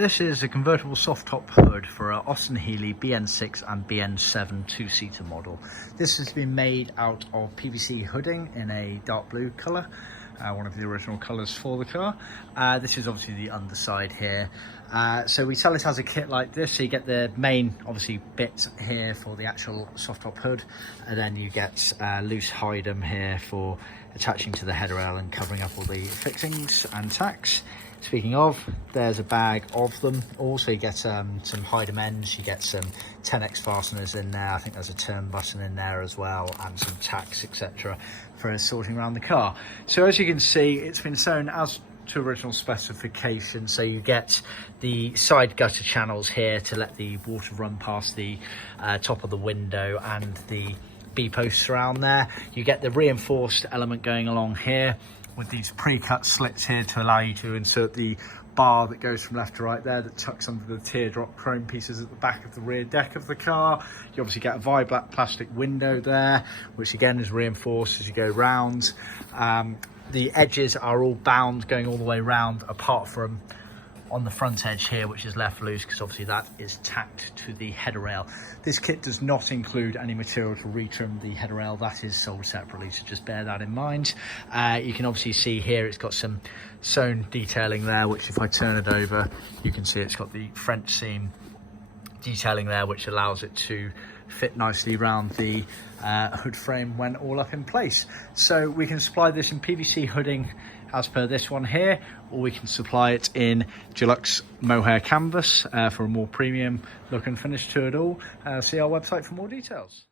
This is a convertible soft top hood for an Austin Healey BN6 and BN7 two-seater model. This has been made out of PVC hooding in a dark blue colour, one of the original colours for the car. This is obviously the underside here. So we sell it as a kit like this, so you get the main obviously bit here for the actual soft top hood, and then you get loose hide-em here for attaching to the header rail and covering up all the fixings and tacks. Speaking of, there's a bag of them. Also you get some hide-em ends, you get some 10x fasteners in there, I think there's a turn button in there as well, and some tacks, etc. for sorting around the car. So as you can see, it's been sewn as to original specification, so you get the side gutter channels here to let the water run past the top of the window and the B-posts around there. You get the reinforced element going along here with these pre-cut slits here to allow you to insert the bar that goes from left to right there that tucks under the teardrop chrome pieces at the back of the rear deck of the car. You obviously get a black plastic window there, which again is reinforced as you go round. The edges are all bound going all the way round, apart from on the front edge here, which is left loose because obviously that is tacked to the header rail. This kit does not include any material to retrim the header rail, that is sold separately, so just bear that in mind. You can obviously see here it's got some sewn detailing there, which if I turn it over, you can see it's got the French seam detailing there, which allows it to fit nicely around the hood frame when all up in place. So we can supply this in PVC hooding as per this one here, or we can supply it in Deluxe Mohair canvas for a more premium look and finish to it all. See our website for more details.